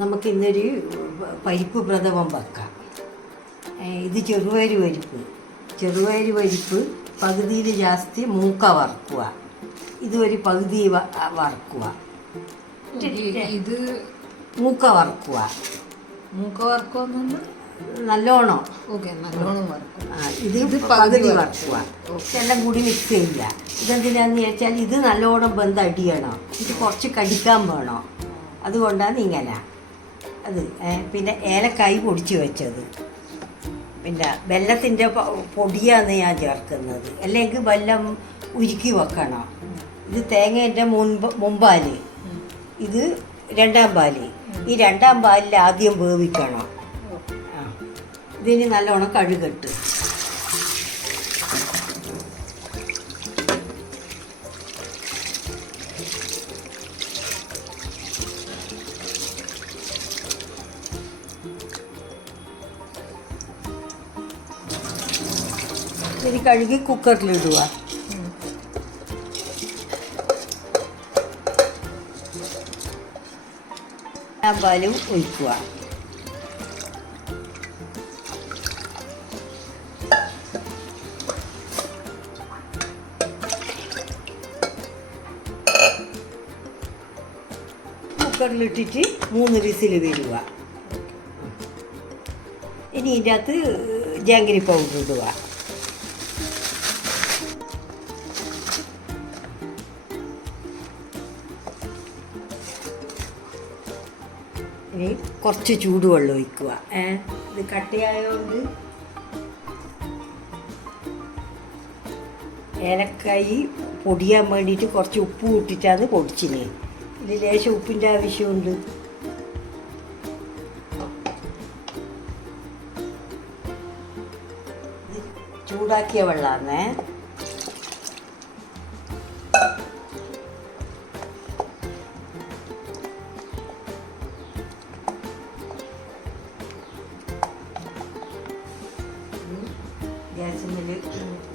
നമുക്കിന്നൊരു പരിപ്പ് പ്രഥമൻ വെക്കാം. ഇത് ചെറുപയർ പരിപ്പ് പകുതിയിൽ ജാസ്തി മൂക്ക വറുക്കുക. ഇത് ഒരു പകുതി വറുക്കുക. ഇത് മൂക്ക വറുക്കുക. നല്ലോണം ഇത് പകുതി വറുക്കുക. എല്ലാം കൂടി മിക്സ് ചെയ്യില്ല. ഇതെന്തിനാന്ന് ചോദിച്ചാൽ ഇത് നല്ലോണം അടിയണം. ഇത് കുറച്ച് കടിക്കാൻ വേണം. അതുകൊണ്ടാണ് ഇങ്ങനെ. അത് പിന്നെ ഏലക്കായ് പൊടിച്ച് വെച്ചത്, പിന്നെ വെല്ലത്തിൻ്റെ പൊടിയാണ് ഞാൻ ചേർക്കുന്നത്. അല്ലെങ്കിൽ വെല്ലം ഉരുക്കി വെക്കണം. ഇത് തേങ്ങേൻ്റെ മുമ്പാല്, ഇത് രണ്ടാം പാല്. ഈ രണ്ടാം പാലിൽ ആദ്യം വേവിക്കണം. ഇതിന് നല്ലോണം കഴുകട്ട്. ഇത് കഴുകി കുക്കറിലിടുക. പാലും ഒഴിക്കുക. കുക്കറിലിട്ടിട്ട് 3 വിസിൽ വരിക. ഇനി ഇതിൻ്റെ അകത്ത് ജാങ്കരി പൗഡർ ഇടുക. ഇനി കുറച്ച് ചൂടുവെള്ളം ഒഴിക്കുക. ഇത് കട്ടിയായതുകൊണ്ട് ഏലക്കായി പൊടിയാൻ വേണ്ടിയിട്ട് കുറച്ച് ഉപ്പ് ഇട്ടിട്ടാണ് പൊടിച്ചിന്. ഇതിൽ ലേശം ഉപ്പിൻ്റെ ആവശ്യമുണ്ട്. ചൂടാക്കിയ വെള്ളമാണ്.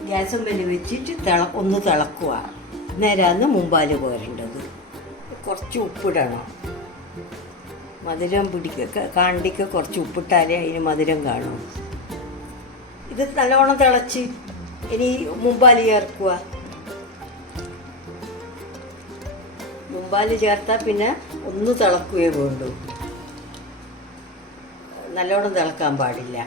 ഗ്യാസും മേലെ വെച്ചിട്ട് ഒന്ന് തിളക്കുക. നേരാന്ന് മുമ്പാൽ പോരേണ്ടത്. കുറച്ച് ഉപ്പിടണം. മധുരം കാണ്ടിക്ക് കുറച്ച് ഉപ്പിട്ടാലേ അതിന് മധുരം കാണും. ഇത് നല്ലോണം തിളച്ച് ഇനി മുമ്പാൽ ചേർക്കുക. മുമ്പാൽ ചേർത്താൽ പിന്നെ ഒന്ന് തിളക്കുകയേ വേണ്ടൂ. നല്ലോണം തിളക്കാൻ പാടില്ല.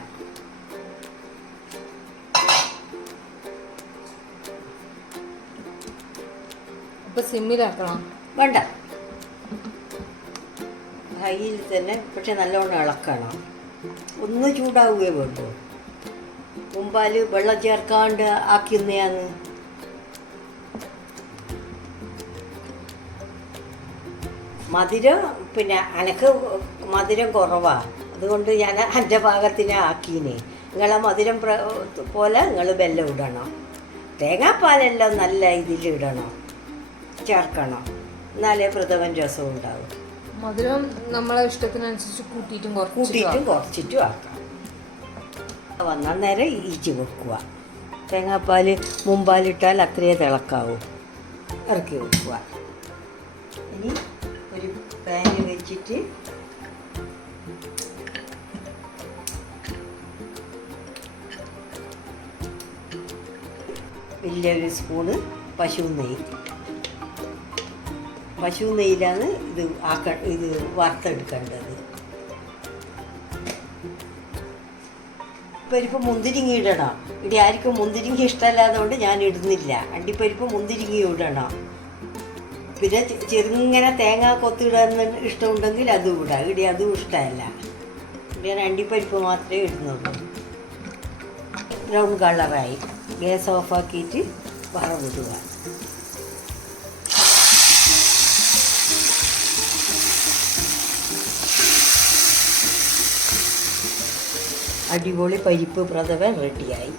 ഇപ്പം സിമ്മിലാക്കണം. വേണ്ട, ഹൈയിൽ തന്നെ. പക്ഷെ നല്ലോണം ഇളക്കണം. ഒന്ന് ചൂടാവുകയേ വേണ്ടൂ. മുമ്പാൽ വെള്ളം ചേർക്കാണ്ട് ആക്കുന്നതാണ്. മധുരം പിന്നെ അനക്ക് മധുരം കുറവാണ്. അതുകൊണ്ട് ഞാൻ എൻ്റെ പാകത്തിന് ആക്കീനെ. നിങ്ങളെ മധുരം പോലെ നിങ്ങൾ വെല്ലം ഇടണം. തേങ്ങാപ്പാലെല്ലാം നല്ല ഇതിലിടണം, ചേർക്കണം. എന്നാലേ പ്രഥമൻ രസം ഉണ്ടാവും. മധുരം നമ്മളെ ഇഷ്ടത്തിനനുസരിച്ച് കൂട്ടിയിട്ടും കുറച്ചിട്ടും ആക്കാം. വന്നാൽ നേരം ഇരിച്ച് വെക്കുക. തേങ്ങാപ്പാൽ മുമ്പാലിട്ടാൽ അത്രയേ തിളക്കാവൂ. ഇറക്കി വെക്കുക. ഇനി ഒരു പാന് വെച്ചിട്ട് വലിയൊരു സ്പൂണ് പശു നെയ്യിലാണ് ഇത് വറുത്തെടുക്കേണ്ടത്. പരിപ്പ് മുന്തിരിങ്ങി ഇടണം. ഇവിടെ ആർക്കും മുന്തിരിങ്ങി ഇഷ്ടമല്ലാത്തതുകൊണ്ട് ഞാൻ ഇടുന്നില്ല. അണ്ടിപ്പരിപ്പ് മുന്തിരിങ്ങി ഇടണം. പിന്നെ ചെറുങ്ങനെ തേങ്ങ കൊത്തിടാൻ ഇഷ്ടമുണ്ടെങ്കിൽ അതും ഇടാം. ഇവിടെ അതും ഇഷ്ടമല്ല. ഇവിടെ ഞാൻ അണ്ടിപ്പരിപ്പ് മാത്രമേ ഇടുന്നുള്ളൂ. ബ്രൗൺ കളറായി. ഗ്യാസ് ഓഫാക്കിയിട്ട് വറവിടുക. അടിപൊളി പരിപ്പ് പ്രഥമൻ റെഡിയായി.